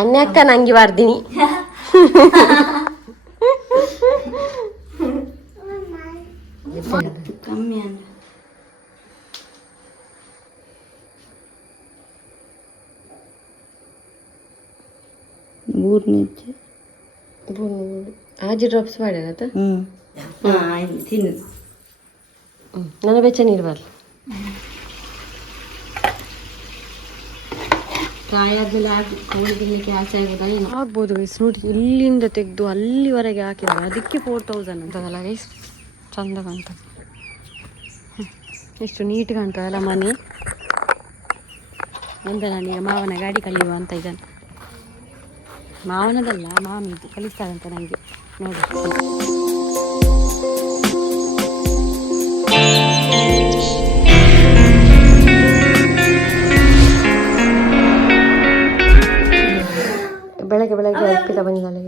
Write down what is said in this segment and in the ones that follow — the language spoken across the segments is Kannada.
ಅನ್ಯಕ್ಕ ನಂಗೆ ಬರ್ದಿನಿ ಕಮ್ಮಿ ಅಂದ್ರೆ ಬೂರ್ನಿಜ್ಜೆ ಆಜಿ ಡ್ರಾಪ್ಸ್ ಮಾಡ್ಯಾರ ತಿನ್ನು ನನ್ನ ಬೆಚ್ಚ ನೀರು ಬರಲಿ ಪ್ರಾಯ ಆದ್ಮೇಲೆ ಕೋಳಿ ತಿನ್ನಲಿಕ್ಕೆ ಆಸೆ ಆಗೋದಾ ಏನು ಆಗ್ಬೋದು ಗೈಸ್ ನೋಡಿ ಇಲ್ಲಿಂದ ತೆಗೆದು ಅಲ್ಲಿವರೆಗೆ ಹಾಕಿದ್ದಾರೆ ಅದಕ್ಕೆ 4000 ಅಂತದಲ್ಲ ಗೈಸ್ ಚಂದ ಕಾಣ್ತದೆ ಎಷ್ಟು ನೀಟ್ ಕಾಣ್ತದಲ್ಲ ಮನೆ ಅಂತ ನಾನೀಗ ಮಾವನ ಗಾಡಿ ಕಲಿಯುವ ಅಂತ ಇದ್ದಾನೆ ಮಾವನದಲ್ಲ ಮಾಮಿದು ಕಲಿಸ್ತಾರಂತ ನನಗೆ ನೋಡಿ ಬೆಳಗ್ಗೆ ಅರ್ಪಿತ ಬಂದಿದ್ದಾಳೆ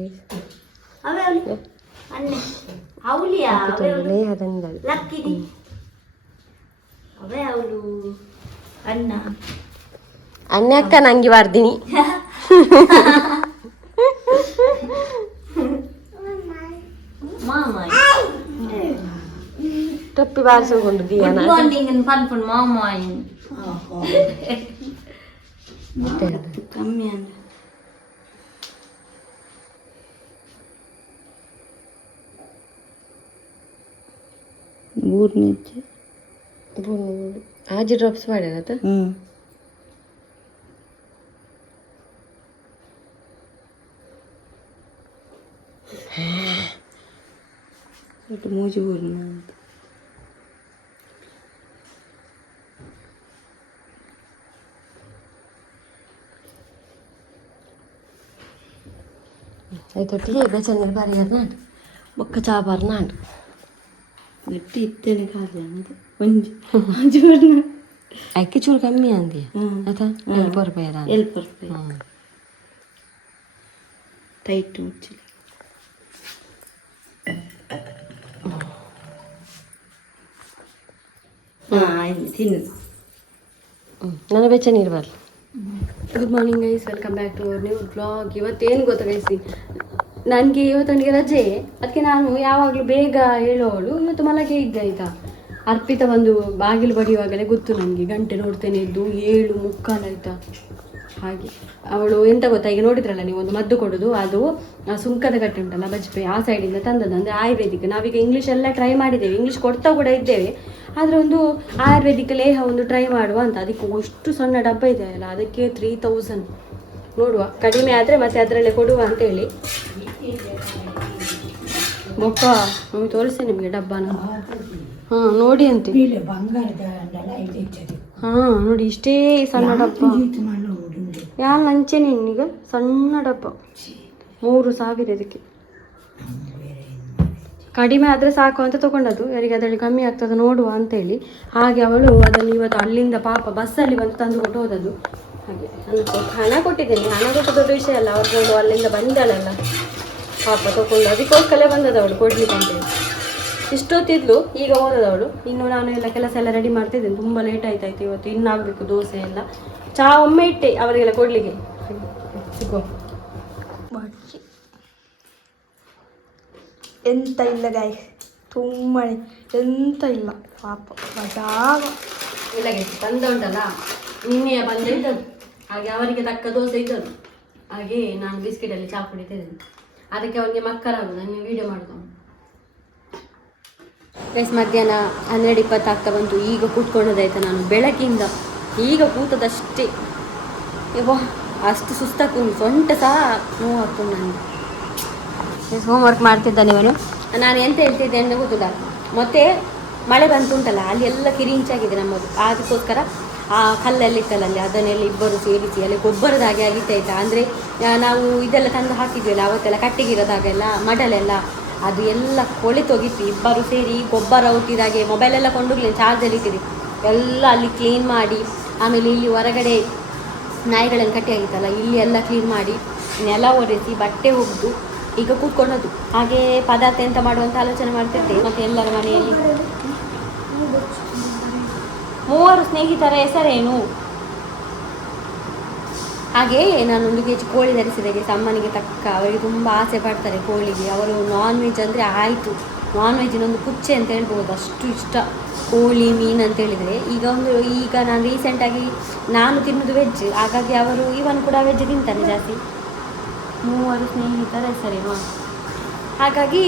ಅನ್ಯಕ್ಕ ನಂಗೆ ಬರ್ದಿನಿ ಟೊಪ್ಪಿ ಬಾರಿಸಿಕೊಂಡು ದಿಯಾನ ಕಮ್ಮಿ ಅಂದ್ರೆ ಬೂರ್ನಿಜ್ಜೆ ಆಜಿ ಡ್ರಾಪ್ಸ್ ಮಾಡ್ಯಾರ ಮೂಜಿ ಬೂರ್ನ ಅಂತ ಆಯ್ತು ಟೀ ಬೇಚಂದ್ರೆ ಬಾರಿ ನಾಡು ಬೊಕ್ಕ ಚಾ ಬಾರ್ ನಾಡು ಗಟ್ಟಿ ಇತ್ತೇನೆ ಖಾಲಿ ಅನ್ನೋದು ಒಂಜು ಅಕ್ಕಿ ಚೂರು ಕಮ್ಮಿ ಅಂದಿ ಆಯ್ತಾ ರೂಪಾಯಿ ಟೈಟ್ ಮುಚ್ಚಲಿ ತಿನ್ನು ನನ್ನ ಬೆಚ್ಚ ನೀರು ಬರಲಿ good morning guys welcome back to our new blog ಇವತ್ತೇನು ಗೊತ್ತಾ ಗೈಸಿ ನನಗೆ ಇವತ್ತೊಂದಿಗೆ ರಜೆ ಅದಕ್ಕೆ ನಾನು ಯಾವಾಗಲೂ ಬೇಗ ಹೇಳೋವಳು ಇವತ್ತು ಮಲಗೆ ಇದ್ದೆ ಈಗ ಅರ್ಪಿತ ಬಂದು ಬಾಗಿಲು ಬಡಿಯುವಾಗಲೇ ಗೊತ್ತು ನನಗೆ ಗಂಟೆ ನೋಡ್ತೇನೆ ಇದ್ದು 7:45 ಆಯಿತಾ ಹಾಗೆ ಅವಳು ಎಂತ ಗೊತ್ತಾ ಈಗ ನೋಡಿದ್ರಲ್ಲ ನೀವು ಒಂದು ಮದ್ದು ಕೊಡೋದು ಅದು ಸುಂಕದ ಗಟ್ಟೆ ಉಂಟಲ್ಲ ಬಜ್ಪೆ ಆ ಸೈಡಿಂದ ತಂದದ್ದು ಅಂದರೆ ಆಯುರ್ವೇದಿಕ್ ನಾವೀಗ ಇಂಗ್ಲೀಷ್ ಎಲ್ಲ ಟ್ರೈ ಮಾಡಿದ್ದೇವೆ ಇಂಗ್ಲೀಷ್ ಕೊಡ್ತಾ ಕೂಡ ಇದ್ದೇವೆ ಆದರೆ ಒಂದು ಆಯುರ್ವೇದಿಕ್ ಲೇಹ ಒಂದು ಟ್ರೈ ಮಾಡುವ ಅಂತ ಅದಕ್ಕೆ ಅಷ್ಟು ಸಣ್ಣ ಡಬ್ಬ ಇದೆ ಅಲ್ಲ ಅದಕ್ಕೆ 3000 ನೋಡುವ ಕಡಿಮೆ ಆದರೆ ಮತ್ತೆ ಅದರಲ್ಲೇ ಕೊಡುವ ಅಂತೇಳಿ ಮೊಕ್ಕ ನಾವು ತೋರಿಸ್ತೇನೆ ನಿಮಗೆ ಡಬ್ಬನ ಹಾಂ ನೋಡಿ ಅಂತ ಹಾಂ ನೋಡಿ ಇಷ್ಟೇ ಸಣ್ಣ ಡಬ್ಬ ಯಾರು ಲಂಚೇನೆ ಈಗ ಸಣ್ಣ ಡಬ್ಬ 3000 ಇದಕ್ಕೆ ಕಡಿಮೆ ಆದರೆ ಸಾಕು ಅಂತ ತೊಗೊಂಡದ್ದು ಯಾರಿಗೆ ಅದರಲ್ಲಿ ಕಮ್ಮಿ ಆಗ್ತದೆ ನೋಡುವ ಅಂತೇಳಿ ಹಾಗೆ ಅವಳು ಅದನ್ನು ಇವತ್ತು ಅಲ್ಲಿಂದ ಪಾಪ ಬಸ್ಸಲ್ಲಿ ಬಂದು ತಂದು ಕೊಟ್ಟು ಹೋದದ್ದು ಹಾಗೆ ಹಣ ಕೊಟ್ಟಿದ್ದೇನೆ ಹಣ ಕೊಟ್ಟು ದೊಡ್ಡ ವಿಷಯ ಅಲ್ಲ ಅವ್ರು ಅಲ್ಲಿಂದ ಬಂದಳಲ್ಲ ಪಾಪ ತೊಗೊಂಡು ಅದಕ್ಕೋಸ್ಕರ ಬಂದದವಳು ಕೊಡ್ಲಿಕ್ಕೆ ಅಂತೇಳಿ ಇಷ್ಟೊತ್ತಿದ್ಲು ಈಗ ಓದದವಳು ಇನ್ನು ನಾನು ಎಲ್ಲ ಕೆಲಸ ಎಲ್ಲ ರೆಡಿ ಮಾಡ್ತಿದ್ದೇನೆ ತುಂಬ ಲೇಟ್ ಆಯ್ತಾಯ್ತು ಇವತ್ತು ಇನ್ನಾಗಬೇಕು ದೋಸೆ ಎಲ್ಲ ಚಹಾ ಒಮ್ಮೆ ಇಟ್ಟೆ ಅವರಿಗೆಲ್ಲ ಕೊಡಲಿಕ್ಕೆ ಸಿಗೋ ಎಂತ ಇಲ್ಲ ಗಾಯ್ ತುಂಬ ಎಂತ ಇಲ್ಲ ಪಾಪ ಮಜಾಗ ಇಲ್ಲ ತಂದ ಉಂಟಲ್ಲ ನಿನ್ನೆ ಬಂದ ಇದ್ದದ್ದು ಹಾಗೆ ಅವರಿಗೆ ತಕ್ಕ ದೋಸೆ ಇದ್ದದ್ದು ಹಾಗೆ ನಾನು ಬಿಸ್ಕೆಟಲ್ಲಿ ಚಹಾ ಕುಡಿತಿದ್ದೇನೆ ಅದಕ್ಕೆ ಅವನಿಗೆ ಮಕ್ಕಳಾಗೋದು ನನಗೆ ವೀಡಿಯೋ ಮಾಡ್ಕೊಂಡು ಪ್ಲಸ್ ಮಧ್ಯಾಹ್ನ 12:20 ಆಗ್ತಾ ಬಂತು ಈಗ ಕೂತ್ಕೊಳ್ಳೋದಾಯ್ತು ನಾನು ಬೆಳಗ್ಗಿಂದ ಈಗ ಕೂತದಷ್ಟೇ ಯವ್ವ ಅಷ್ಟು ಸುಸ್ತಾಗ್ತುಂಟು ಸೊಂಟ ಸಹ ನೋವು ಆಗ್ತುಂಟು ನನಗೆ ಹೋಮ್ವರ್ಕ್ ಮಾಡ್ತಿದ್ದಾನೆ ಇವನು ನಾನು ಎಂತ ಹೇಳ್ತಿದ್ದೆ ಅಂತ ಗೊತ್ತಿಲ್ಲ ಮತ್ತೆ ಮಳೆ ಬಂತುಂಟಲ್ಲ ಅಲ್ಲಿ ಎಲ್ಲ ಕಿರಿಂಚಾಗಿದೆ ನಮ್ಮದು ಅದಕ್ಕೋಸ್ಕರ ಆ ಕಲ್ಲಲ್ಲಿತ್ತಲ್ಲ ಅಲ್ಲಿ ಅದನ್ನೆಲ್ಲ ಇಬ್ಬರು ಸೇರಿಸಿ ಅಲ್ಲಿ ಗೊಬ್ಬರದ ಹಾಗೆ ಆಗಿತ್ತಾಯ್ತಾ ಅಂದರೆ ನಾವು ಇದೆಲ್ಲ ತಂದು ಹಾಕಿದ್ವಿಲ್ಲ ಅವತ್ತೆಲ್ಲ ಕಟ್ಟಿಗಿರೋದಾಗೆಲ್ಲ ಮಡಲೆಲ್ಲ ಅದು ಎಲ್ಲ ಕೊಳೆತೋಗಿತ್ತು ಇಬ್ಬರು ಸೇರಿ ಗೊಬ್ಬರ ಹುಟ್ಟಿದಾಗೆ ಮೊಬೈಲೆಲ್ಲ ಕೊಂಡೋಗ್ಲಿ ಚಾರ್ಜಲ್ಲಿ ಇಟ್ಟಿದೆ ಎಲ್ಲ ಅಲ್ಲಿ ಕ್ಲೀನ್ ಮಾಡಿ ಆಮೇಲೆ ಇಲ್ಲಿ ಹೊರಗಡೆ ನಾಯಿಗಳನ್ನು ಕಟ್ಟಿಯಾಗಿತ್ತಲ್ಲ ಇಲ್ಲಿ ಎಲ್ಲ ಕ್ಲೀನ್ ಮಾಡಿ ನೆಲ ಒರೆಸಿ ಬಟ್ಟೆ ಒಗೆದು ಈಗ ಕೂತ್ಕೊಂಡದ್ದು ಹಾಗೆ ಪದಾರ್ಥ ಎಂತ ಮಾಡುವಂತ ಆಲೋಚನೆ ಮಾಡ್ತಿದ್ದೆ ಮತ್ತು ಎಲ್ಲರ ಮನೆಯಲ್ಲಿ 3 ಸ್ನೇಹಿತರ ಹೆಸರೇನು ಹಾಗೆ ನಾನು 1 kg ಕೋಳಿ ತರಿಸಿದೆ ಅಮ್ಮನಿಗೆ ತಕ್ಕ. ಅವರಿಗೆ ತುಂಬ ಆಸೆ ಪಡ್ತಾರೆ ಕೋಳಿಗೆ. ಅವರು ನಾನ್ ವೆಜ್ ಅಂದರೆ ಆಯಿತು, ನಾನ್ ವೆಜ್ಜಿನೊಂದು ಕುಚ್ಚೆ ಅಂತ ಹೇಳ್ಬೋದು, ಅಷ್ಟು ಇಷ್ಟ ಕೋಳಿ ಮೀನು ಅಂತ ಹೇಳಿದರೆ. ಈಗ ನಾನು ರೀಸೆಂಟಾಗಿ ನಾನು ತಿನ್ನೋದು ವೆಜ್, ಹಾಗಾಗಿ ಅವರು ಇವನ್ ಕೂಡ ವೆಜ್ ತಿಂತಾನೆ ಜಾಸ್ತಿ. 3 ಸ್ನೇಹಿತರ ಹೆಸರೇನು, ಹಾಗಾಗಿ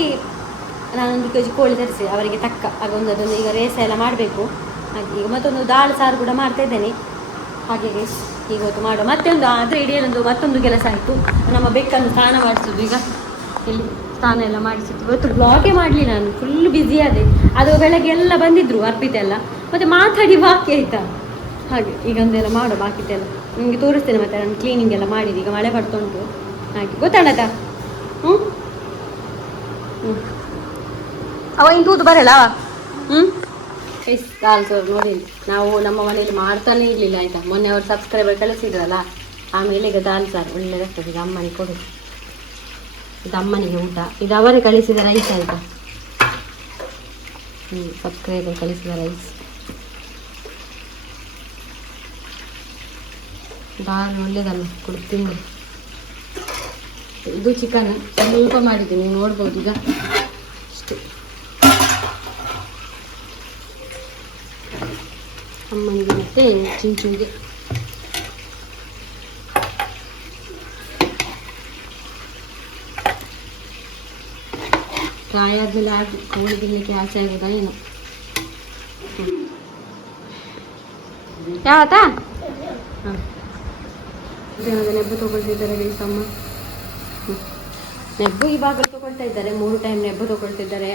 ನಾನು 1 kg ಕೋಳಿ ತರಿಸಿ ಅವರಿಗೆ ತಕ್ಕ. ಅದೊಂದು ಈಗ ರೇಸ ಎಲ್ಲ ಮಾಡಬೇಕು. ಹಾಗೆ ಈಗ ಮತ್ತೊಂದು ದಾಲ್ ಸಾರು ಕೂಡ ಮಾಡ್ತಾ ಇದ್ದೇನೆ. ಹಾಗೆ ಈಗ ಹೊತ್ತು ಮಾಡುವ ಮತ್ತೊಂದು ಆದರೆ ಇಡೀನೊಂದು ಮತ್ತೊಂದು ಕೆಲಸ ಆಯಿತು. ನಮ್ಮ ಬೆಕ್ಕನ್ನು ಸ್ನಾನ ಮಾಡಿಸೋದು. ಈಗ ಇಲ್ಲಿ ಸ್ನಾನ ಎಲ್ಲ ಮಾಡಿಸಿದ್ದು. ಇವತ್ತು ಬ್ಲಾಗೇ ಮಾಡಲಿ, ನಾನು ಫುಲ್ ಬ್ಯುಸಿ ಆದೆ. ಅದು ಬೆಳಗ್ಗೆ ಎಲ್ಲ ಬಂದಿದ್ದರು ಅರ್ಪಿತ ಎಲ್ಲ, ಮತ್ತು ಮಾತಾಡಿ ಬಾಕಿ ಆಯಿತಾ. ಹಾಗೆ ಈಗ ಒಂದೆಲ್ಲ ಮಾಡೋ ಬಾಕಿದ್ದೆಲ್ಲ ನಿಮಗೆ ತೋರಿಸ್ತೇನೆ. ಮತ್ತು ನಾನು ಕ್ಲೀನಿಂಗ್ ಎಲ್ಲ ಮಾಡಿದ್ದು. ಈಗ ಮಳೆ ಬರ್ತಾ ಉಂಟು, ಹಾಗೆ ಗೊತ್ತಾಣತ. ಅವ ಇನ್ನು ತೂತು ಬರಲ್ಲ. ದಾಲ್ ಸಾರು ನೋಡಿ, ನಾವು ನಮ್ಮ ಮನೆಯಲ್ಲಿ ಮಾಡ್ತಾನೆ ಇರಲಿಲ್ಲ ಆಯಿತಾ. ಮೊನ್ನೆ ಅವರು ಸಬ್ಸ್ಕ್ರೈಬರ್ ಕಳಿಸಿದ್ರಲ್ಲ, ಆಮೇಲೆ ಈಗ ದಾಲ್ ಸಾರು ಒಳ್ಳೆದಾಗ್ತದೆ. ಈಗ ಅಮ್ಮನಿಗೆ ಕೊಡೋದು, ಇದು ಅಮ್ಮನಿಗೆ ಊಟ. ಇದು ಅವರೇ ಕಳಿಸಿದ ರೈಸ್ ಆಯಿತಾ. ಸಬ್ಸ್ಕ್ರೈಬರ್ ಕಳಿಸಿದ ರೈಸ್. ದಾಲ್ ಒಳ್ಳೆದಲ್ಲ, ಕೊಡ್ತೀನಿ. ಇದು ಚಿಕನ್ ಸ್ವಲ್ಪ ಮಾಡಿದ್ದೀನಿ, ನೀವು ನೋಡ್ಬೋದು. ಈಗ ಅಷ್ಟೇ. ಅಮ್ಮನಿಗೆ ಮತ್ತು ಚಿಂಚುಗೆ. ಫ್ರೈ ಆದಮೇಲೆ ಆಗಿ ಕೋಳಿ ತಿನ್ನಲಿಕ್ಕೆ ಆಸೆ ಆಗೋದಾ ಏನು. ಯಾವತ್ತಾ ಹಾಂ ನೆಬ್ಬು ತೊಗೊಳ್ತಿದ್ದಾರೆ ಅಮ್ಮ. ನೆಬ್ಬು ಇವಾಗ ತೊಗೊಳ್ತಾ ಇದ್ದಾರೆ. 3 ಟೈಮ್ ನೆಬ್ಬು ತೊಗೊಳ್ತಿದ್ದಾರೆ,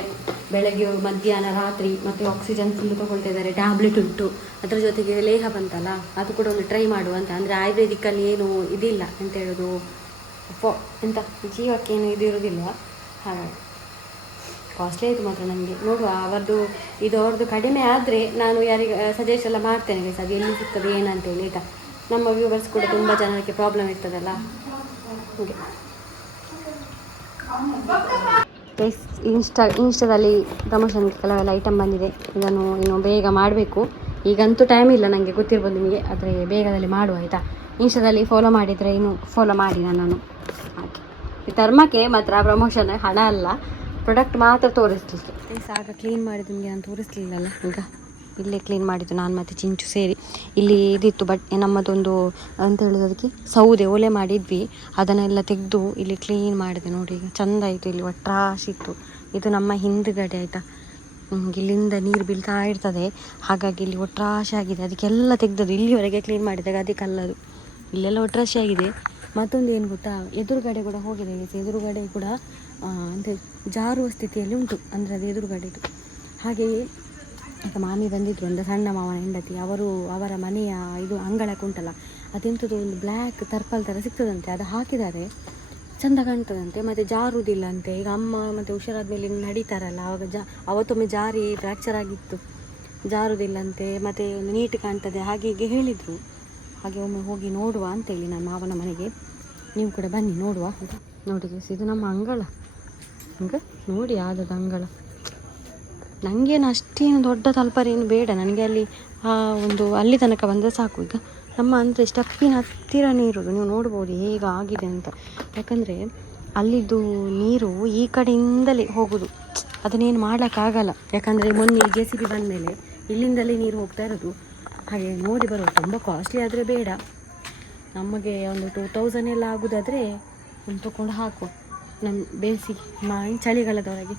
ಬೆಳಗ್ಗೆ ಮಧ್ಯಾಹ್ನ ರಾತ್ರಿ. ಮತ್ತು ಆಕ್ಸಿಜನ್ ಫುಲ್ಲು ತೊಗೊಳ್ತಾ ಇದ್ದಾರೆ. ಟ್ಯಾಬ್ಲೆಟ್ ಉಂಟು, ಅದರ ಜೊತೆಗೆ ಲೇಹ ಬಂತಲ್ಲ, ಅದು ಕೂಡ ಒಂದು ಟ್ರೈ ಮಾಡುವಂತ. ಅಂದರೆ ಆಯುರ್ವೇದಿಕ್ಕಲ್ಲಿ ಏನು ಇದಿಲ್ಲ ಅಂತ ಹೇಳೋದು, ಎಂತ ಜೀವಕ್ಕೇನು ಇದು ಇರೋದಿಲ್ಲ. ಹಾಗಾಗಿ ಕಾಸ್ಟ್ಲಿ ಆಯಿತು ಮಾತ್ರ ನನಗೆ. ನೋಡುವ ಅವ್ರದ್ದು ಕಡಿಮೆ ಆದರೆ ನಾನು ಯಾರಿಗೆ ಸಜೆಸ್ಟ್ ಎಲ್ಲ ಮಾಡ್ತೇನೆ ಗೈಸ್, ಅದು ಎಲ್ಲಿ ಸಿಗ್ತದೆ ಏನಂತೇಳಿ ಆಯಿತಾ. ನಮ್ಮ ವ್ಯೂವರ್ಸ್ ಕೂಡ ತುಂಬ ಜನಕ್ಕೆ ಪ್ರಾಬ್ಲಮ್ ಇರ್ತದಲ್ಲ ಹಾಗೆ. ಗೈಸ್ ಇನ್ಸ್ಟಾದಲ್ಲಿ ಪ್ರಮೋಷನ್ಗೆ ಕೆಲವೆಲ್ಲ ಐಟಮ್ ಬಂದಿದೆ. ಇದನ್ನು ಇನ್ನು ಬೇಗ ಮಾಡಬೇಕು. ಈಗಂತೂ ಟೈಮ್ ಇಲ್ಲ ನನಗೆ, ಗೊತ್ತಿರ್ಬೋದು ನಿಮಗೆ, ಆದರೆ ಬೇಗದಲ್ಲಿ ಮಾಡುವ ಆಯಿತಾ. ಇನ್ಸ್ಟಾದಲ್ಲಿ ಫಾಲೋ ಮಾಡಿದರೆ ಇನ್ನು ಫಾಲೋ ಮಾಡಿ ನನ್ನನ್ನು. ಹಾಗೆ ಈ ಧರ್ಮಕ್ಕೆ ಮಾತ್ರ ಪ್ರಮೋಷನ್, ಹಣ ಅಲ್ಲ, ಪ್ರಾಡಕ್ಟ್ ಮಾತ್ರ ತೋರಿಸ್ಲಿಕ್ಕೆ. ಆಗ ಕ್ಲೀನ್ ಮಾಡಿದ್ದು ನಿಮಗೆ ನಾನು ತೋರಿಸ್ಲಿಲ್ಲಲ್ಲ. ಈಗ ಇಲ್ಲೇ ಕ್ಲೀನ್ ಮಾಡಿದ್ದು ನಾನು ಮತ್ತು ಚಿಂಚು ಸೇರಿ. ಇಲ್ಲಿ ಇದಿತ್ತು ನಮ್ಮದೊಂದು ಅಂತ ಹೇಳಿದ ಅದಕ್ಕೆ ಸೌದೆ ಒಲೆ ಮಾಡಿದ್ವಿ, ಅದನ್ನೆಲ್ಲ ತೆಗೆದು ಇಲ್ಲಿ ಕ್ಲೀನ್ ಮಾಡಿದೆ. ನೋಡಿ ಈಗ ಚೆಂದ ಆಯಿತು. ಇಲ್ಲಿ ಒಟ್ರಾಶಿತ್ತು. ಇದು ನಮ್ಮ ಹಿಂದುಗಡೆ ಆಯಿತಾ. ಇಲ್ಲಿಂದ ನೀರು ಬೀಳ್ತಾ ಇರ್ತದೆ, ಹಾಗಾಗಿ ಇಲ್ಲಿ ಒಟ್ರಾಶಿ ಆಗಿದೆ. ಅದಕ್ಕೆಲ್ಲ ತೆಗೆದದ್ದು ಇಲ್ಲಿವರೆಗೆ ಕ್ಲೀನ್ ಮಾಡಿದಾಗ ಅದಕ್ಕೆ ಅಲ್ಲದು ಇಲ್ಲೆಲ್ಲ ಒಟ್ರಾಶಿ ಆಗಿದೆ. ಮತ್ತೊಂದು ಏನು ಗೊತ್ತಾ, ಎದುರುಗಡೆ ಕೂಡ ಹೋಗಿದೆ. ಎದುರುಗಡೆ ಕೂಡ ಅಂದರೆ ಜಾರುವ ಸ್ಥಿತಿಯಲ್ಲಿ ಉಂಟು, ಅಂದರೆ ಅದು ಎದುರುಗಡೆದು. ಹಾಗೆಯೇ ಈಗ ಮಾಮಿ ಬಂದಿದ್ರು, ಒಂದು ಸಣ್ಣ ಮಾವನ ಹೆಂಡತಿ, ಅವರ ಮನೆಯ ಇದು ಅಂಗಳಕ್ಕೆ ಉಂಟಲ್ಲ, ಅದೆಂಥದ್ದು ಒಂದು ಬ್ಲ್ಯಾಕ್ ತರ್ಪಲ್ ಥರ ಸಿಗ್ತದಂತೆ, ಅದು ಹಾಕಿದ್ದಾರೆ, ಚೆಂದ ಕಾಣ್ತದಂತೆ, ಮತ್ತು ಜಾರುವುದಿಲ್ಲ ಅಂತೆ. ಈಗ ಅಮ್ಮ ಮತ್ತು ಹುಷಾರಾದ್ಮೇಲೆ ನಡೀತಾರಲ್ಲ, ಅವತ್ತೊಮ್ಮೆ ಜಾರಿ ಫ್ರ್ಯಾಕ್ಚರ್ ಆಗಿತ್ತು, ಜಾರುವುದಿಲ್ಲಂತೆ, ಮತ್ತು ಒಂದು ನೀಟ್ ಕಾಣ್ತದೆ ಹಾಗೆ ಹೀಗೆ ಹೇಳಿದರು. ಹಾಗೆ ಒಮ್ಮೆ ಹೋಗಿ ನೋಡುವ ಅಂತೇಳಿ ನನ್ನ ಮಾವನ ಮನೆಗೆ. ನೀವು ಕೂಡ ಬನ್ನಿ ನೋಡುವ. ನೋಡಿ ಇದು ನಮ್ಮ ಅಂಗಳ. ಹಂಗೆ ನೋಡಿ ಆದದ್ದು ಅಂಗಳ. ನನಗೇನು ಅಷ್ಟೇನು ದೊಡ್ಡ ತಲ್ಪರೇನು ಬೇಡ, ನನಗೆ ಅಲ್ಲಿ ಅಲ್ಲಿ ತನಕ ಬಂದರೆ ಸಾಕು. ಈಗ ನಮ್ಮ ಅಂದರೆ ಸ್ಟೆಪ್ಪಿನ ಹತ್ತಿರನೇ ಇರೋದು, ನೀವು ನೋಡ್ಬೋದು ಹೇಗೆ ಆಗಿದೆ ಅಂತ. ಯಾಕಂದರೆ ಅಲ್ಲಿದ್ದು ನೀರು ಈ ಕಡೆಯಿಂದಲೇ ಹೋಗೋದು, ಅದನ್ನೇನು ಮಾಡೋಕ್ಕಾಗಲ್ಲ. ಯಾಕಂದರೆ ಮೊನ್ನೆ JCB ಬಂದಮೇಲೆ ಇಲ್ಲಿಂದಲೇ ನೀರು ಹೋಗ್ತಾ ಇರೋದು. ಹಾಗೆ ನೋಡಿ ಬರುವ. ತುಂಬ ಕಾಸ್ಟ್ಲಿ ಆದರೆ ಬೇಡ, ನಮಗೆ ಒಂದು 2000 ಎಲ್ಲ ಆಗೋದಾದರೆ ಒಂದು ತೊಗೊಂಡು ಹಾಕುವ. ನಮ್ಮ ಬೇಸಿಗೆ ಚಳಿಗಾಲದವರೆಗೆ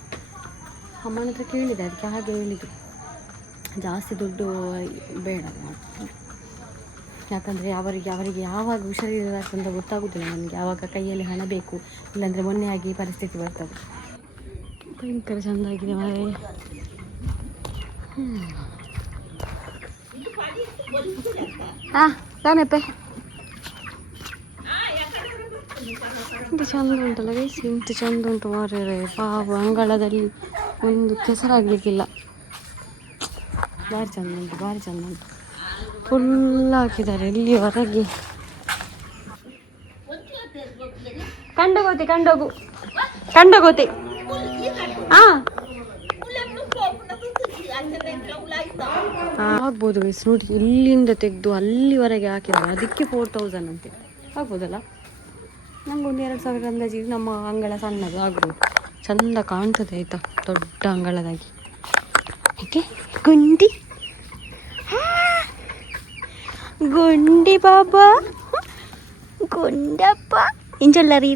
ಅಮ್ಮನ ಹತ್ರ ಕೇಳಿದೆ, ಅದಕ್ಕೆ ಹಾಗೆ ಹೇಳಿದರು, ಜಾಸ್ತಿ ದುಡ್ಡು ಬೇಡ. ಯಾಕಂದರೆ ಅವರಿಗೆ ಯಾವಾಗ ಹುಷಾರಿಲ್ಲ ಅಂತ ಗೊತ್ತಾಗೋದಿಲ್ಲ ನನಗೆ. ಆವಾಗ ಕೈಯಲ್ಲಿ ಹಣ ಬೇಕು, ಇಲ್ಲಾಂದರೆ ಮೊನ್ನೆ ಆಗಿ ಪರಿಸ್ಥಿತಿ ಬರ್ತದೆ. ಭಯಂಕರ ಚೆಂದಾಗಿದೆ ಮಾರೇ. ಹಾಂ ತಾನೆಪ್ಪೆ ಇಂಥ ಚೆಂದ ಉಂಟಲ್ಲ ಗೈಸ್, ಇಂಥ ಚೆಂದ ಉಂಟು ಮಾರೇ. ಪಾವು ಅಂಗಳದಲ್ಲಿ ಒಂದು ಕೆಸರಾಗಲಿಕ್ಕಿಲ್ಲ, ಭಾರಿ ಚೆಂದ ಉಂಟು, ಭಾರಿ ಚೆಂದ ಉಂಟು. ಫುಲ್ ಹಾಕಿದ್ದಾರೆ ಇಲ್ಲಿವರೆಗೆ. ಕಂಡೋಗೋತಿ ಹಾಂ ಆಗ್ಬೋದು ಗೈಸ್. ನೋಡಿ ಇಲ್ಲಿಂದ ತೆಗೆದು ಅಲ್ಲಿವರೆಗೆ ಹಾಕಿದ್ದಾರೆ, ಅದಕ್ಕೆ 4000 ಅಂತೆ. ಆಗ್ಬೋದಲ್ಲ. ನಮಗೊಂದು 2,000 ಅಂದಾಜಿಗೆ ನಮ್ಮ ಅಂಗಳ ಸಣ್ಣದು ಆಗ್ಬೋದು. ಚಂದ ಕಾಣ್ತದೆ ಆಯಿತಾ, ದೊಡ್ಡ ಅಂಗಳದಾಗಿ. ಓಕೆ, ಗುಂಡಿ ಗುಂಡಿ ಬಾಬಾ ಗುಂಡಪ್ಪ ಇಂಚಲ್ಲ ರೀ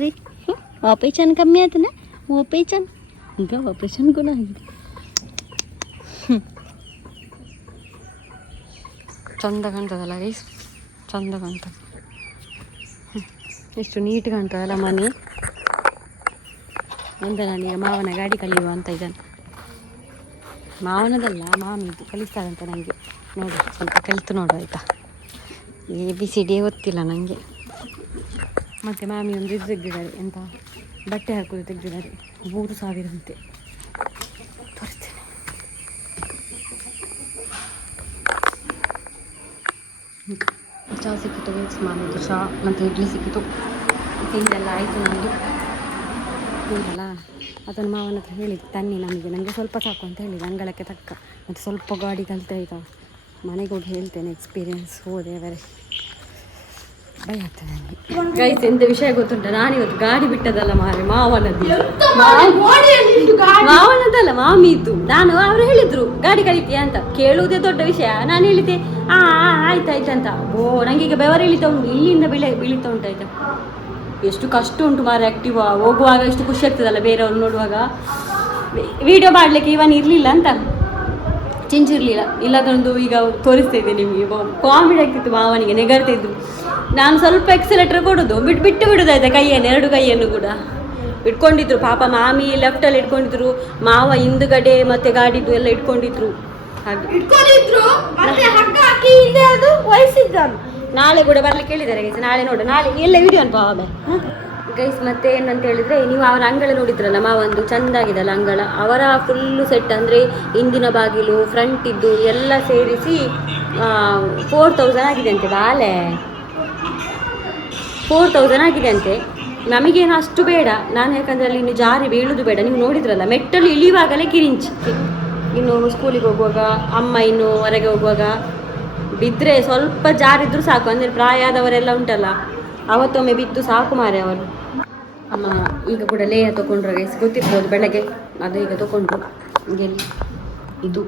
ಆಪರೇಷನ್ ಕಮ್ಮಿ ಆಯ್ತನ ಆಪರೇಷನ್ ಈಗ ಆಪರೇಷನ್ ಕೂಡ ಆಗಿದೆ. ಚಂದ ಕಾಣ್ತದಲ್ಲ ಗೈಸ್, ಚಂದ ಕಾಣ್ತದೆ. ಎಷ್ಟು ನೀಟ್ ಕಾಣ್ತದಲ್ಲ ಮನೆ. ಎಂತ ನಾನೀಗ ಮಾವನ ಗಾಡಿ ಕಲಿಯುವ ಅಂತ ಇದ್ದಾನೆ. ಮಾವನದಲ್ಲ, ಮಾಮಿದು ಕಲಿಸ್ತಾರಂತ ನನಗೆ. ನೋಡಿ ಸ್ವಲ್ಪ ಕಲಿತು ನೋಡು ಆಯಿತಾ. ABCD ಗೊತ್ತಿಲ್ಲ ನನಗೆ. ಮತ್ತು ಮಾಮಿ ಒಂದು ಇದು ತೆಗೆದಿದ್ದಾರೆ, ಎಂತ ಬಟ್ಟೆ ಹಾಕೋದು ತೆಗೆದಿದ್ದಾರೆ, 3,000 ಅಂತೆ. ತೋರಿಸ್ತೇನೆ. ಚಹಾ ಸಿಕ್ಕಿತು ವೇಕ್ಸ್ ಮಾಡಿದ್ದು ಚಹಾ, ಮತ್ತು ಇಡ್ಲಿ ಸಿಕ್ಕಿತು. ತಿಂದೆಲ್ಲ ಆಯಿತು ನಮ್ಮದು. ತಿಂದಲ್ಲ ಅದನ್ನು ಮಾವನ ಹತ್ರ ಹೇಳಿದ್ದು, ತನ್ನಿ ನನಗೆ ಸ್ವಲ್ಪ ಸಾಕು ಅಂತ ಹೇಳಿದ್ದು, ಅಂಗಳಕ್ಕೆ ತಕ್ಕ. ಮತ್ತು ಸ್ವಲ್ಪ ಗಾಡಿ ಕಲಿತೆ ಆಯಿತಾ. ಮನೆಗೆ ಹೋಗಿ ಹೇಳ್ತೇನೆ ಎಕ್ಸ್ಪೀರಿಯೆನ್ಸ್. ಹೋದೆ ಬೇರೆ ಭಯ ಆಗ್ತದೆ ನನಗೆ. ಗೈಸ್, ಎಂತ ವಿಷಯ ಗೊತ್ತುಂಟ, ನಾನಿವತ್ತು ಗಾಡಿ ಬಿಟ್ಟದಲ್ಲ ಮಾರೆ, ಮಾವನದಲ್ಲ ಮಾಮಿದ್ದು. ನಾನು ಅವರು ಹೇಳಿದ್ರು ಗಾಡಿ ಕಲಿತೀಯ ಅಂತ, ಕೇಳುವುದೇ ದೊಡ್ಡ ವಿಷಯ. ನಾನು ಹೇಳಿದ್ದೆ ಆಯ್ತಾಯ್ತಂತ. ನನಗೀಗ ಬೆವರು ಇಳಿತಾ ಉಂಟು, ಇಲ್ಲಿಂದ ಬೀಳಿತಾ ಉಂಟು ಆಯ್ತಾ. ಎಷ್ಟು ಕಷ್ಟ ಉಂಟು ಮಾರೆ. ಆ್ಯಕ್ಟಿವ್ ಹೋಗುವಾಗ ಎಷ್ಟು ಖುಷಿ ಆಗ್ತದಲ್ಲ ಬೇರೆಯವ್ರು ನೋಡುವಾಗ. ವಿಡಿಯೋ ಮಾಡಲಿಕ್ಕೆ ಇವನ್ ಇರಲಿಲ್ಲ ಅಂತ, ಚಿಂಚಿರಲಿಲ್ಲ. ಇಲ್ಲದೊಂದು ಈಗ ತೋರಿಸ್ತಾ ಇದ್ದೆ ನಿಮಗೆ. ಕಾಮಿಡಿ ಆಗ್ತಿತ್ತು, ಮಾವನಿಗೆ ನೆಗರ್ತಿದ್ರು. ನಾನು ಸ್ವಲ್ಪ ಎಕ್ಸಲೇಟರ್ ಕೊಡೋದು ಬಿಟ್ಟು ಬಿಡೋದಾಯ್ತಾ, ಕೈಯನ್ನು 2 ಕೈಯನ್ನು ಕೂಡ ಇಟ್ಕೊಂಡಿದ್ರು. ಪಾಪ ಮಾಮಿ ಲೆಫ್ಟಲ್ಲಿ ಇಟ್ಕೊಂಡಿದ್ರು, ಮಾವ ಹಿಂದುಗಡೆ ಮತ್ತು ಗಾಡಿದು ಎಲ್ಲ ಇಟ್ಕೊಂಡಿದ್ರು. ಹಾಗೆ ನಾಳೆ ಕೂಡ ಬರ್ಲಿಕ್ಕೆ ಹೇಳಿದ್ದಾರೆ ಗೈಸ್. ನಾಳೆ ನೋಡು, ನಾಳೆ ಎಲ್ಲ ವಿಡಿಯೋ ಅನ್ಪ ಗೈಸ್. ಮತ್ತೆ ಏನಂತ ಹೇಳಿದರೆ, ನೀವು ಅವರ ಅಂಗಳ ನೋಡಿದ್ರಲ್ಲ ಮಾವಂದು, ಚೆಂದಾಗಿದಲ್ಲ ಅಂಗಳ. ಅವರ ಫುಲ್ಲು ಸೆಟ್ ಅಂದರೆ ಹಿಂದಿನ ಬಾಗಿಲು, ಫ್ರಂಟ್ ಇದ್ದು ಎಲ್ಲ ಸೇರಿಸಿ 4,000 ಆಗಿದೆ ಅಂತೆ. ಬಾಲೆ 4,000 ಆಗಿದೆ ಅಂತೆ. ನಮಗೇನು ಅಷ್ಟು ಬೇಡ. ನಾನು ಯಾಕಂದರೆ ಅಲ್ಲಿ ಇನ್ನು ಜಾರಿ ಬೀಳುವುದು ಬೇಡ. ನೀವು ನೋಡಿದ್ರಲ್ಲ, ಮೆಟ್ಟಲು ಇಳಿಯುವಾಗಲೇ ಕಿರಿಂಚಿ. ಇನ್ನು ಸ್ಕೂಲಿಗೆ ಹೋಗುವಾಗ, ಅಮ್ಮ ಇನ್ನು ಹೊರಗೆ ಹೋಗುವಾಗ ಬಿದ್ದರೆ ಸ್ವಲ್ಪ ಜಾರಿದ್ರು ಸಾಕು. ಅಂದರೆ ಪ್ರಾಯ ಆದವರೆಲ್ಲ ಉಂಟಲ್ಲ, ಅವತ್ತೊಮ್ಮೆ ಬಿದ್ದು ಸಾಕು ಮಾರೆ ಅವರು. ಅಮ್ಮ ಈಗ ಕೂಡ ಲೇಹ ತೊಗೊಂಡ್ರು ಗೈಸ್, ಗೊತ್ತಿರ್ಬೋದು ಬೆಳಗ್ಗೆ. ಅದು ಈಗ ತೊಗೊಂಡ್ರು. ಹೀಗೆ ಇದು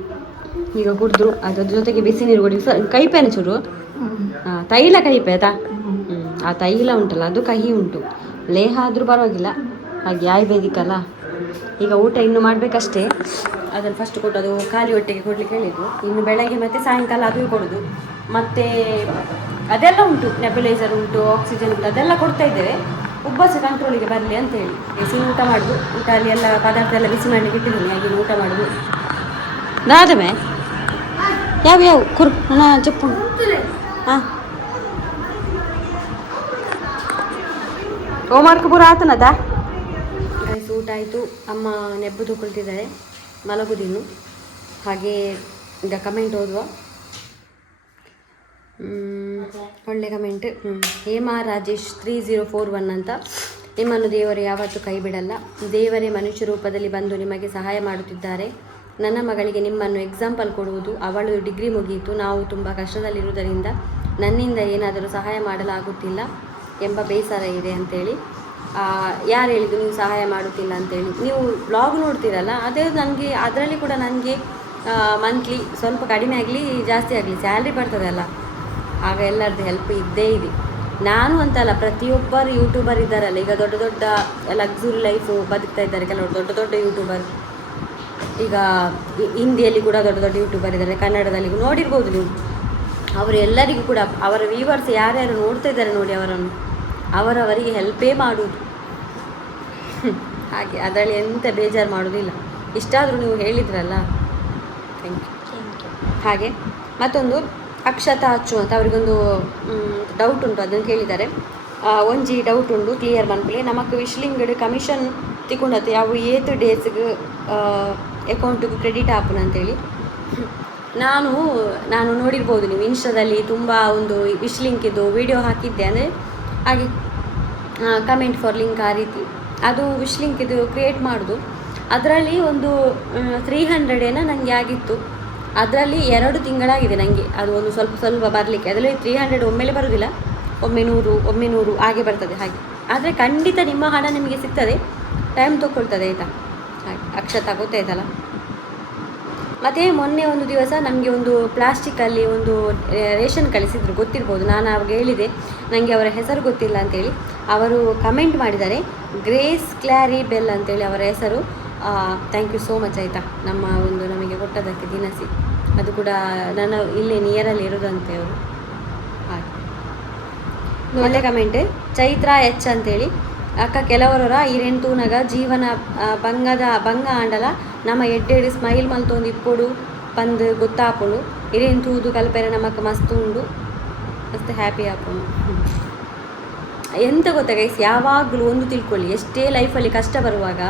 ಈಗ ಕುಡಿದ್ರು. ಅದ್ರ ಜೊತೆಗೆ ಬಿಸಿ ನೀರು ಕುಡಿ. ಕೈಪೇನ ಚೂರು ತೈಲ ಕೈಪೆ ಆಯ್ತಾ. ಆ ತೈಲ ಉಂಟಲ್ಲ ಅದು ಕಹಿ ಉಂಟು. ಲೇಹ ಆದರೂ ಪರವಾಗಿಲ್ಲ, ಹಾಗೆ ಆಯುರ್ವೇದಿಕ್ ಅಲ್ಲ. ಈಗ ಊಟ ಇನ್ನು ಮಾಡಬೇಕಷ್ಟೇ. ಅದನ್ನು ಫಸ್ಟ್ ಕೊಟ್ಟು ಅದು ಖಾಲಿ ಹೊಟ್ಟೆಗೆ ಕೊಡಲಿಕ್ಕೆ ಹೇಳಿದ್ರು. ಇನ್ನು ಬೆಳಗ್ಗೆ ಮತ್ತು ಸಾಯಂಕಾಲ ಅದು ಕೊಡೋದು. ಮತ್ತು ಅದೆಲ್ಲ ಉಂಟು, ನೆಬುಲೈಸರ್ ಉಂಟು, ಆಕ್ಸಿಜನ್ ಉಂಟು, ಅದೆಲ್ಲ ಕೊಡ್ತಾ ಇದ್ದೇವೆ. ಉಬ್ಬಸ ಕಂಟ್ರೋಲಿಗೆ ಬರಲಿ ಅಂತೇಳಿ. ಬಿಸಿ ಊಟ ಮಾಡೋದು. ಊಟ ಅಲ್ಲಿ ಎಲ್ಲ ಪದಾರ್ಥ ಎಲ್ಲ ಬಿಸಿ ಮಾಡಲಿಕ್ಕೆ ಇಟ್ಟಿದ್ದೀನಿ. ಹಾಗೆ ಊಟ ಮಾಡೋದು. ನಾದಮೆ ಯಾವ ಕುರು ನಾನು ಚಪ್ಪು ಹಾಂ ಹೋಮ್ವರ್ಕ್ ಪೂರ ಆತನದ ಗೈಸ್. ಊಟ ಆಯಿತು. ಅಮ್ಮ ನೆಬ್ಬು ತಗೊಳ್ತಿದ್ದಾರೆ, ಮಲಗುದಿನ್ನು. ಹಾಗೆ ಈಗ ಕಮೆಂಟ್ ಓದುವ. ಒಳ್ಳೆ ಕಮೆಂಟ್. ಹೇಮಾ ರಾಜೇಶ್ 3041 ಅಂತ. ನಿಮ್ಮನ್ನು ದೇವರು ಯಾವತ್ತೂ ಕೈ ಬಿಡಲ್ಲ. ದೇವರೇ ಮನುಷ್ಯ ರೂಪದಲ್ಲಿ ಬಂದು ನಿಮಗೆ ಸಹಾಯ ಮಾಡುತ್ತಿದ್ದಾರೆ. ನನ್ನ ಮಗಳಿಗೆ ನಿಮ್ಮನ್ನು ಎಕ್ಸಾಂಪಲ್ ಕೊಡುವುದು. ಅವಳು ಡಿಗ್ರಿ ಮುಗಿಯಿತು. ನಾವು ತುಂಬ ಕಷ್ಟದಲ್ಲಿರುವುದರಿಂದ ನನ್ನಿಂದ ಏನಾದರೂ ಸಹಾಯ ಮಾಡಲಾಗುತ್ತಿಲ್ಲ ಎಂಬ ಬೇಸರ ಇದೆ ಅಂತೇಳಿ. ಯಾರು ಹೇಳಿದ್ದು ನೀವು ಸಹಾಯ ಮಾಡುತ್ತಿಲ್ಲ ಅಂತೇಳಿ? ನೀವು ಬ್ಲಾಗ್ ನೋಡ್ತೀರಲ್ಲ, ಅದೇ ನನಗೆ ಅದರಲ್ಲಿ ಕೂಡ ನನಗೆ ಮಂತ್ಲಿ ಸ್ವಲ್ಪ ಕಡಿಮೆ ಆಗಲಿ ಜಾಸ್ತಿ ಆಗಲಿ ಸ್ಯಾಲ್ರಿ ಬರ್ತದಲ್ಲ, ಆಗ ಎಲ್ಲರದ್ದು ಹೆಲ್ಪ್ ಇದ್ದೇ ಇದೆ. ನಾನು ಅಂತಲ್ಲ, ಪ್ರತಿಯೊಬ್ಬರು ಯೂಟ್ಯೂಬರ್ ಇದ್ದಾರಲ್ಲ ಈಗ, ದೊಡ್ಡ ದೊಡ್ಡ ಲಕ್ಸುರಿ ಲೈಫು ಬದುಕ್ತಾ ಇದ್ದಾರೆ ಕೆಲವರು ದೊಡ್ಡ ದೊಡ್ಡ ಯೂಟ್ಯೂಬರ್. ಈಗ ಹಿಂದಿಯಲ್ಲಿ ಕೂಡ ದೊಡ್ಡ ದೊಡ್ಡ ಯೂಟ್ಯೂಬರ್ ಇದ್ದಾರೆ, ಕನ್ನಡದಲ್ಲಿ ನೋಡಿರ್ಬೋದು ನೀವು. ಅವರೆಲ್ಲರಿಗೂ ಕೂಡ ಅವರ ವ್ಯೂವರ್ಸ್ ಯಾರ್ಯಾರು ನೋಡ್ತಾ ಇದ್ದಾರೆ ನೋಡಿ, ಅವರವರಿಗೆ ಹೆಲ್ಪೇ ಮಾಡುವುದು. ಹಾಗೆ ಅದರಲ್ಲಿ ಎಂತ ಬೇಜಾರು ಮಾಡೋದಿಲ್ಲ. ಇಷ್ಟಾದರೂ ನೀವು ಹೇಳಿದ್ರಲ್ಲ, ಥ್ಯಾಂಕ್ ಯು. ಹಾಗೆ ಮತ್ತೊಂದು ಅಕ್ಷತಾ ಅಚ್ಚು ಅಂತ ಅವರಿಗೊಂದು ಡೌಟ್ ಉಂಟು, ಅದನ್ನು ಕೇಳಿದ್ದಾರೆ. ಒಂಜಿ ಡೌಟ್ ಉಂಟು ಕ್ಲಿಯರ್ ಮನ್ಪಲೆ. ನಮಕ್ ವಿಶ್ಲಿಂಗಡ್ ಕಮಿಷನ್ ತಿಕ್ಕೊಂಡತ್ತೆ ಯಾವ 8 ಡೇಸ್ಗೆ ಅಕೌಂಟಿಗೆ ಕ್ರೆಡಿಟ್ ಆಪುನ ಅಂತೇಳಿ. ನಾನು ನೋಡಿರ್ಬೋದು ನೀವು ಇನ್ಸ್ಟಾದಲ್ಲಿ ತುಂಬ ಒಂದು ವಿಶ್ ಲಿಂಕಿದ್ದು ವಿಡಿಯೋ ಹಾಕಿದ್ದೆ. ಅಂದರೆ ಹಾಗೆ ಕಮೆಂಟ್ ಫಾರ್ ಲಿಂಕ್ ಆ ರೀತಿ ಅದು ವಿಶ್ ಲಿಂಕ್ ಇದು ಕ್ರಿಯೇಟ್ ಮಾಡೋದು. ಅದರಲ್ಲಿ ಒಂದು 300 ಏನೋ ನನಗೆ ಆಗಿತ್ತು. ಅದರಲ್ಲಿ 2 ತಿಂಗಳಾಗಿದೆ ನನಗೆ ಅದು ಒಂದು ಸ್ವಲ್ಪ ಸ್ವಲ್ಪ ಬರಲಿಕ್ಕೆ. ಅದರಲ್ಲಿ 300 ಒಮ್ಮೆಲೆ ಬರೋದಿಲ್ಲ, ಒಮ್ಮೆ 100 ಹಾಗೆ ಬರ್ತದೆ ಹಾಗೆ. ಆದರೆ ಖಂಡಿತ ನಿಮ್ಮ ಹಣ ನಿಮಗೆ ಸಿಗ್ತದೆ, ಟೈಮ್ ತೊಗೊಳ್ತದೆ ಆಯಿತಾ. ಹಾಗೆ ಅಕ್ಷತಾ ಗೊತ್ತಾಯ್ತಲ್ಲ. ಮತ್ತು ಮೊನ್ನೆ ಒಂದು ದಿವಸ ನಮಗೆ ಒಂದು ಪ್ಲಾಸ್ಟಿಕ್ಕಲ್ಲಿ ಒಂದು ರೇಷನ್ ಕಳಿಸಿದ್ರು, ಗೊತ್ತಿರ್ಬೋದು. ನಾನು ಅವಾಗ ಹೇಳಿದೆ ನನಗೆ ಅವರ ಹೆಸರು ಗೊತ್ತಿಲ್ಲ ಅಂತೇಳಿ. ಅವರು ಕಮೆಂಟ್ ಮಾಡಿದ್ದಾರೆ, ಗ್ರೇಸ್ ಕ್ಲಾರಿ ಬೆಲ್ ಅಂತೇಳಿ ಅವರ ಹೆಸರು. ಥ್ಯಾಂಕ್ ಯು ಸೋ ಮಚ್ ಆಯಿತಾ, ನಮಗೆ ಕೊಟ್ಟದಕ್ಕೆ ದಿನಸಿ. ಅದು ಕೂಡ ನಾನು ಇಲ್ಲೇ ನಿಯರಲ್ಲಿ ಇರೋದಂತೆ ಅವರು. ಹಾಗೆ ಒಳ್ಳೆ ಕಮೆಂಟ್. ಚೈತ್ರ ಎಚ್ ಅಂತೇಳಿ, ಅಕ್ಕ ಕೆಲವರ ಇರೆನ್ ತೂನಗ ಜೀವನ ಬಂಗ ಆಂಡಲ ನಮ್ಮ ಎಡ್ಡೆಡು ಸ್ಮೈಲ್ ಮಲ್ತೊಂದು ಇಪ್ಪೊಡು ಪಂದು ಗೊತ್ತಾಪುಂಡು ಇರೆನ್ ತೂದು ಕಲ್ಪೆರೆ ನಮಕ್ ಮಸ್ತ್ ಉಂಡು, ಮಸ್ತ್ ಹ್ಯಾಪಿ ಆಪುಂಡು. ಎಂತ ಗೊತ್ತಾ ಗೈಸ್, ಯಾವಾಗಲೂ ಒಂದು ತಿಳ್ಕೊಳ್ಳಿ, ಎಷ್ಟೇ ಲೈಫಲ್ಲಿ ಕಷ್ಟ ಬರುವಾಗ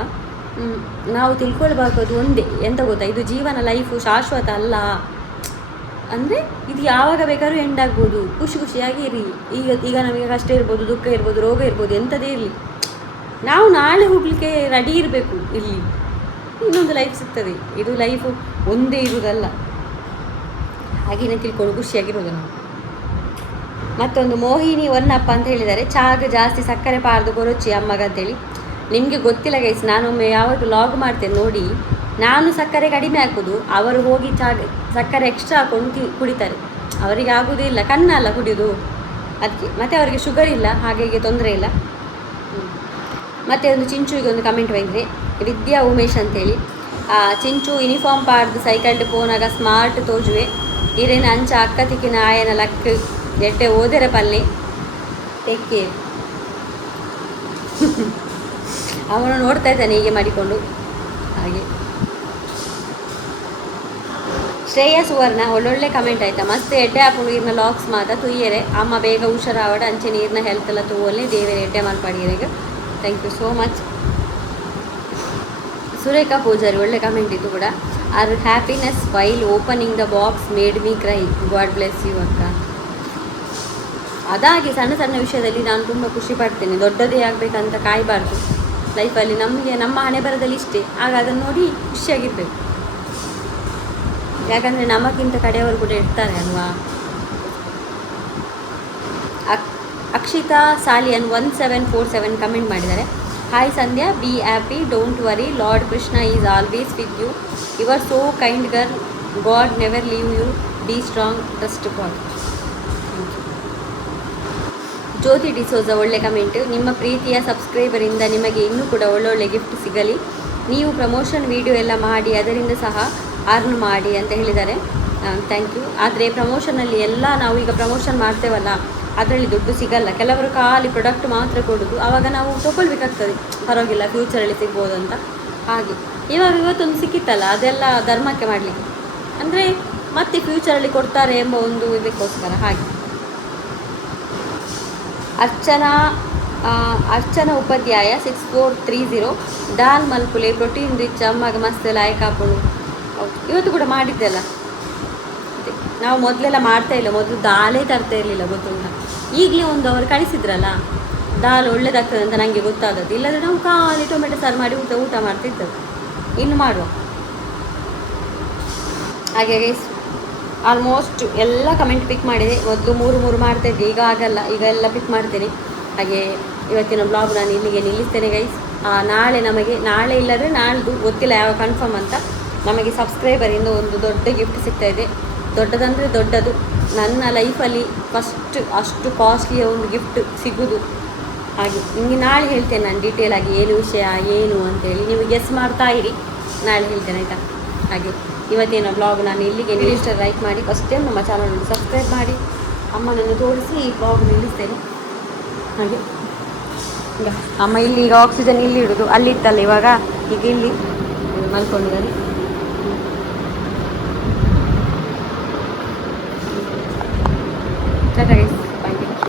ನಾವು ತಿಳ್ಕೊಳ್ಬೇಕಾದ್ದು ಒಂದೇ, ಎಂತ ಗೊತ್ತಾ, ಇದು ಜೀವನ, ಲೈಫು ಶಾಶ್ವತ ಅಲ್ಲ. ಅಂದರೆ ಇದು ಯಾವಾಗ ಬೇಕಾದ್ರೂ ಎಂಡ್ ಆಗ್ಬೋದು. ಖುಷಿಯಾಗಿ ಇರಿ. ಈಗ ನಮಗೆ ಕಷ್ಟ ಇರ್ಬೋದು, ದುಃಖ ಇರ್ಬೋದು, ರೋಗ ಇರ್ಬೋದು, ಎಂಥದೇ ಇರಲಿ, ನಾವು ನಾಳೆ ಹೋಗಲಿಕ್ಕೆ ರೆಡಿ ಇರಬೇಕು. ಇಲ್ಲಿ ಇನ್ನೊಂದು ಲೈಫ್ ಸಿಗ್ತದೆ, ಇದು ಲೈಫು ಒಂದೇ ಇರುವುದಲ್ಲ. ಹಾಗೆಯೇ ತಿಳ್ಕೊಂಡು ಖುಷಿಯಾಗಿರೋದು ನಾವು. ಮತ್ತೊಂದು ಮೋಹಿನಿ ಒನ್ನಪ್ಪ ಅಂತ ಹೇಳಿದ್ದಾರೆ, ಚಾಗ್ ಜಾಸ್ತಿ ಸಕ್ಕರೆ ಪಾರ್ದು ಕೊರಚಿ ಅಮ್ಮಗಂತೇಳಿ. ನಿಮಗೆ ಗೊತ್ತಿಲ್ಲ ಗೈಸ್, ನಾನೊಮ್ಮೆ ಯಾವತ್ತು ಲಾಗ್ ಮಾಡ್ತೇನೆ ನೋಡಿ, ನಾನು ಸಕ್ಕರೆ ಕಡಿಮೆ ಹಾಕೋದು, ಅವರು ಹೋಗಿ ಸಕ್ಕರೆ ಎಕ್ಸ್ಟ್ರಾ ಹಾಕೊಂಡು ಕುಡಿತಾರೆ. ಅವರಿಗೆ ಆಗೋದೇ ಕಣ್ಣಲ್ಲ ಕುಡಿಯೋದು ಅದಕ್ಕೆ. ಮತ್ತು ಅವರಿಗೆ ಶುಗರ್ ಇಲ್ಲ, ಹಾಗಾಗಿ ತೊಂದರೆ ಇಲ್ಲ. ಮತ್ತು ಒಂದು ಚಿಂಚುಗೆ ಒಂದು ಕಮೆಂಟ್ ಬಂದರೆ, ವಿದ್ಯಾ ಉಮೇಶ್ ಅಂತೇಳಿ, ಚಿಂಚು ಯೂನಿಫಾರ್ಮ್ ಪಾಡ್ದು ಸೈಕಲ್ಡ್ ಪೋನಾಗ ಸ್ಮಾರ್ಟ್ ತೋಜುವೆ ಇರೇನು ಅಂಚ ಅಕ್ಕ ತಿಕ್ಕಿನ ಆಯನ ಲಕ್ ಎಟ್ಟೆ ಓದೆರ ಪಲ್ಲೆ ಟೇಕ್ ಕೇರ್. ಅವನು ನೋಡ್ತಾ ಇದ್ದಾನೆ ಹೀಗೆ ಮಾಡಿಕೊಂಡು. ಹಾಗೆ ಶ್ರೇಯ ಸುವರ್ಣ ಒಳ್ಳೊಳ್ಳೆ ಕಮೆಂಟ್ ಆಯಿತಾ, ಮಸ್ತ್ ಎಡ್ಡೆ ಹಾಕೊಂಡು ನೀರಿನ ಲಾಕ್ಸ್ ಮಾತ ತುಯ್ಯರೆ ಅಮ್ಮ ಬೇಗ ಹುಷಾರಾವಡ ಅಂಚೆ ನೀರಿನ ಹೆಲ್ತ್ ಎಲ್ಲ ತಗೋಲೆ ದೇವರ ಎಡ್ಡೆ ಮಾಡ್ಪಾಡಿಯರಿಗೆ. Thank you so much. Surekha Poojari ಒಳ್ಳೆ ಕಮೆಂಟ್ ಇತ್ತು ಕೂಡ. Our happiness while opening the box made me cry, God bless you ಅಕ್ಕ. ಅದಾಗಿ ಸಣ್ಣ ಸಣ್ಣ ವಿಷಯದಲ್ಲಿ ನಾನು ತುಂಬ ಖುಷಿ ಪಡ್ತೇನೆ. ದೊಡ್ಡದೇ ಆಗಬೇಕಂತ ಕಾಯಬಾರ್ದು ಲೈಫಲ್ಲಿ. ನಮಗೆ ನಮ್ಮ ಹಣೆ ಬರದಲ್ಲಿ ಇಷ್ಟೇ, ಆಗ ಅದನ್ನು ನೋಡಿ ಖುಷಿಯಾಗಿರ್ಬೇಕು. ಯಾಕಂದರೆ ನಮಗಿಂತ ಕಡೆಯವರು ಕೂಡ ಇರ್ತಾರೆ ಅಲ್ವಾ. ಅಕ್ಷಿತಾ ಸಾಲಿಯನ್ 1747 ಕಮೆಂಟ್ ಮಾಡಿದ್ದಾರೆ, hi Sandhya, be happy, don't worry, Lord Krishna is always with you, you are so kind girl, God never leave you, be strong, trust God. Jyothi D'Souza ಒಳ್ಳೆ ಕಮೆಂಟ್, ನಿಮ್ಮ ಪ್ರೀತಿಯ ಸಬ್ಸ್ಕ್ರೈಬರಿಂದ ನಿಮಗೆ ಇನ್ನೂ ಕೂಡ ಒಳ್ಳೊಳ್ಳೆ ಗಿಫ್ಟ್ ಸಿಗಲಿ, ನೀವು ಪ್ರಮೋಷನ್ ವಿಡಿಯೋ ಎಲ್ಲ ಮಾಡಿ ಅದರಿಂದ ಸಹ ಅರ್ನ್ ಮಾಡಿ ಅಂತ ಹೇಳಿದ್ದಾರೆ. Thank you. ಆದರೆ ಪ್ರಮೋಷನಲ್ಲಿ ಎಲ್ಲ ನಾವು ಈಗ ಪ್ರಮೋಷನ್ ಮಾಡ್ತೇವಲ್ಲ, ಅದರಲ್ಲಿ ದುಡ್ಡು ಸಿಗಲ್ಲ. ಕೆಲವರು ಖಾಲಿ ಪ್ರಾಡಕ್ಟ್ ಮಾತ್ರ ಕೊಡೋದು, ಆವಾಗ ನಾವು ತೊಗೊಳ್ಬೇಕಾಗ್ತದೆ, ಪರವಾಗಿಲ್ಲ ಫ್ಯೂಚರಲ್ಲಿ ಸಿಗ್ಬೋದು ಅಂತ. ಹಾಗೆ ಇವತ್ತೊಂದು ಸಿಕ್ಕಿತ್ತಲ್ಲ, ಅದೆಲ್ಲ ಧರ್ಮಕ್ಕೆ ಮಾಡಲಿಕ್ಕೆ, ಅಂದರೆ ಮತ್ತೆ ಫ್ಯೂಚರಲ್ಲಿ ಕೊಡ್ತಾರೆ ಎಂಬ ಒಂದು ಇದಕ್ಕೋಸ್ಕರ. ಹಾಗೆ ಅರ್ಚನಾ ಉಪಾಧ್ಯಾಯ 6430 ದಾಲ್ ಮಲ್ಪುಲೆ ಪ್ರೋಟೀನ್ ರಿಚ್ ಅಮ್ಮಗೆ ಮಸ್ತ್ ಲಾಯಕ್ ಹಾಕೊಂಡು. ಹೌದು, ಇವತ್ತು ಕೂಡ ಮಾಡಿದ್ದೆಲ್ಲ. ನಾವು ಮೊದಲೆಲ್ಲ ಮಾಡ್ತಾ ಇಲ್ಲ, ಮೊದಲು ದಾಲೇ ತರ್ತಾ ಇರಲಿಲ್ಲ, ಗೊತ್ತುಂಟ. ಈಗಲೇ ಒಂದು ಅವರು ಕಳಿಸಿದ್ರಲ್ಲ, ದಾಲ್ ಒಳ್ಳೇದಾಗ್ತದೆ ಅಂತ ನನಗೆ ಗೊತ್ತಾದದ್ದು. ಇಲ್ಲದ್ರೆ ನಾವು ಖಾಲಿ ಟೊಮೆಟೊ ಸಾರು ಮಾಡಿ ಊಟ ಮಾಡ್ತಿದ್ದೆವು. ಇನ್ನು ಮಾಡುವ ಹಾಗೆ ಗೈಸ್. ಆಲ್ಮೋಸ್ಟ್ ಎಲ್ಲ ಕಮೆಂಟ್ ಪಿಕ್ ಮಾಡಿದೆ. ಮೊದಲು 3 ಮಾಡ್ತಾಯಿದ್ದೆ, ಈಗ ಆಗಲ್ಲ, ಈಗ ಎಲ್ಲ ಪಿಕ್ ಮಾಡ್ತೇನೆ. ಹಾಗೆ ಇವತ್ತಿನ ಬ್ಲಾಗ್ ನಾನು ಇಲ್ಲಿಗೆ ನಿಲ್ಲಿಸ್ತೇನೆ ಗೈಸ್. ನಾಳೆ ಇಲ್ಲದ್ರೆ ನಾಳ್ದು ಗೊತ್ತಿಲ್ಲ ಯಾವ ಕನ್ಫರ್ಮ್ ಅಂತ, ನಮಗೆ ಸಬ್ಸ್ಕ್ರೈಬರಿಂದ ಒಂದು ದೊಡ್ಡ ಗಿಫ್ಟ್ ಸಿಗ್ತಾಯಿದೆ. ದೊಡ್ಡದಂದರೆ ದೊಡ್ಡದು, ನನ್ನ ಲೈಫಲ್ಲಿ ಫಸ್ಟ್ ಅಷ್ಟು ಕಾಸ್ಟ್ಲಿಯ ಒಂದು ಗಿಫ್ಟ್ ಸಿಗೋದು. ಹಾಗೆ ನಿಮಗೆ ನಾಳೆ ಹೇಳ್ತೇನೆ ನಾನು ಡೀಟೇಲಾಗಿ ಏನು ವಿಷಯ ಏನು ಅಂತೇಳಿ, ನೀವು ಗೆಸ್ ಮಾಡ್ತಾ ಇರಿ, ನಾಳೆ ಹೇಳ್ತೇನೆ ಆಯಿತಾ. ಹಾಗೆ ಇವತ್ತೇನೋ ಬ್ಲಾಗ್ ನಾನು ಇಲ್ಲಿಗೆ ನಿಲ್ಲಿಸ್ತಾರೆ. ಲೈಕ್ ಮಾಡಿ, ಫಸ್ಟ್ ಟೈಮ್ ನಮ್ಮ ಚಾನಲನ್ನು ಸಬ್ಸ್ಕ್ರೈಬ್ ಮಾಡಿ, ಅಮ್ಮನನ್ನು ತೋರಿಸಿ ಈ ಬ್ಲಾಗ್ ನಿಲ್ಲಿಸ್ತೇನೆ. ಹಾಗೆ ಈಗ ಅಮ್ಮ ಇಲ್ಲಿ ಈಗ ಆಕ್ಸಿಜನ್ ಇಲ್ಲಿ ಇಡೋದು, ಅಲ್ಲಿತ್ತಲ್ಲ ಇವಾಗ, ಈಗ ಇಲ್ಲಿ ಮಲ್ಕೊಂಡಿದ್ದಾರೆ. ಟಾಟಾ ಗೈಸ್.